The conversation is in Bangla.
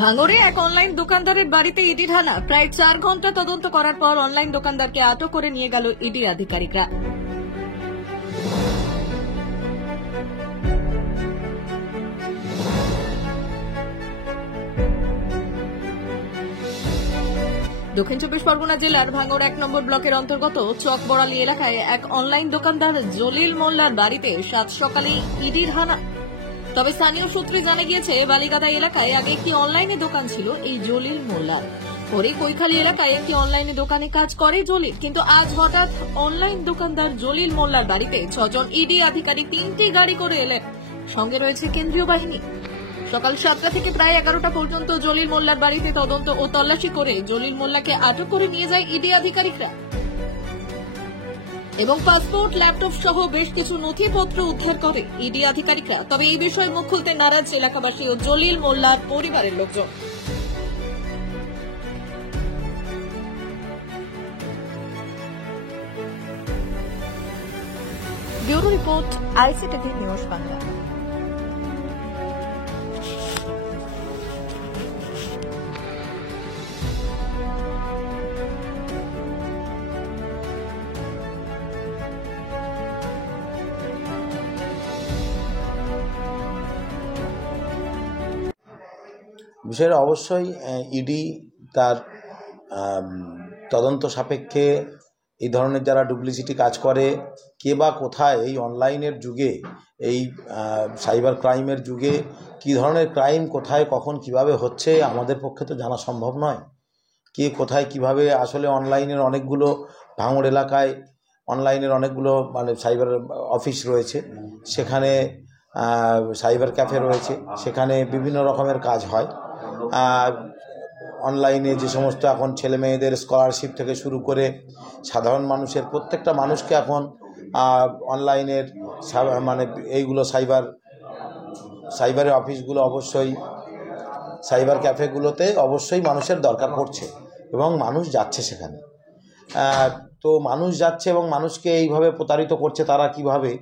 ভাঙড়ে এক অনলাইন দোকানদারের বাড়িতে ইডি হানা। প্রায় 4 ঘন্টা তদন্ত করার পর অনলাইন দোকানদারকে আটক করে নিয়ে গেল ইডি আধিকারিকরা। দক্ষিণ চব্বিশ পরগনা জেলার ভাঙড় 1 নম্বর ব্লকের অন্তর্গত চকবড়ালি এলাকায় এক অনলাইন দোকানদার জলিল মোল্লার বাড়িতে সাত সকালে ইডির হানা। তবে স্থানীয় সূত্রে জানা গিয়েছে, বালিগাদা এলাকায় আগে একটি অনলাইনে দোকান ছিল এই জলিল মোল্লার। পরে কৈখালী এলাকায় একটি অনলাইনে দোকানে কাজ করে জলিল, কিন্তু আজ হঠাৎ অনলাইন দোকানদার জলিল মোল্লার বাড়িতে 6 জন ইডি আধিকারিক 3টি গাড়ি করে এলেন। সঙ্গে রয়েছে কেন্দ্রীয় বাহিনী। সকাল 7টা থেকে প্রায় 11টা পর্যন্ত জলিল মোল্লার বাড়িতে তদন্ত ও তল্লাশি করে জলিল মোল্লাকে আটক করে নিয়ে যায় ইডি আধিকারিকরা এবং পাসপোর্ট, ল্যাপটপ সহ বেশ কিছু নথিপত্র উদ্ধার করে ইডি আধিকারিকরা। তবে এই বিষয়ে মুখ খুলতে নারাজ এলাকাবাসী ও জলিল মোল্লার পরিবারের লোকজন। Bureau report, ICTV news Bangla. বিষয়টা অবশ্যই ইডি তার তদন্ত সাপেক্ষে এই ধরনের যারা ডুপ্লিসিটি কাজ করে, কে বা কোথায় এই অনলাইনের যুগে, এই সাইবার ক্রাইমের যুগে কী ধরনের ক্রাইম কোথায় কখন কিভাবে হচ্ছে আমাদের পক্ষে তো জানা সম্ভব নয়। কে কোথায় কিভাবে, আসলে অনলাইনের অনেকগুলো ভাঙড় এলাকায় অনলাইনের অনেকগুলো সাইবার অফিস রয়েছে, সেখানে সাইবার ক্যাফে রয়েছে, সেখানে বিভিন্ন রকমের কাজ হয়। অনলাইনে যে সমস্ত এখন ছেলে মেয়েদের স্কলারশিপ থেকে শুরু করে সাধারণ মানুষের প্রত্যেকটা মানুষকে এখন অনলাইনের এইগুলো সাইবারের অফিসগুলো অবশ্যই, সাইবার ক্যাফেগুলোতে অবশ্যই মানুষের দরকার পড়ছে এবং মানুষ যাচ্ছে সেখানে। তো মানুষ যাচ্ছে এবং মানুষকে এইভাবে প্রতারিত করছে তারা কিভাবে,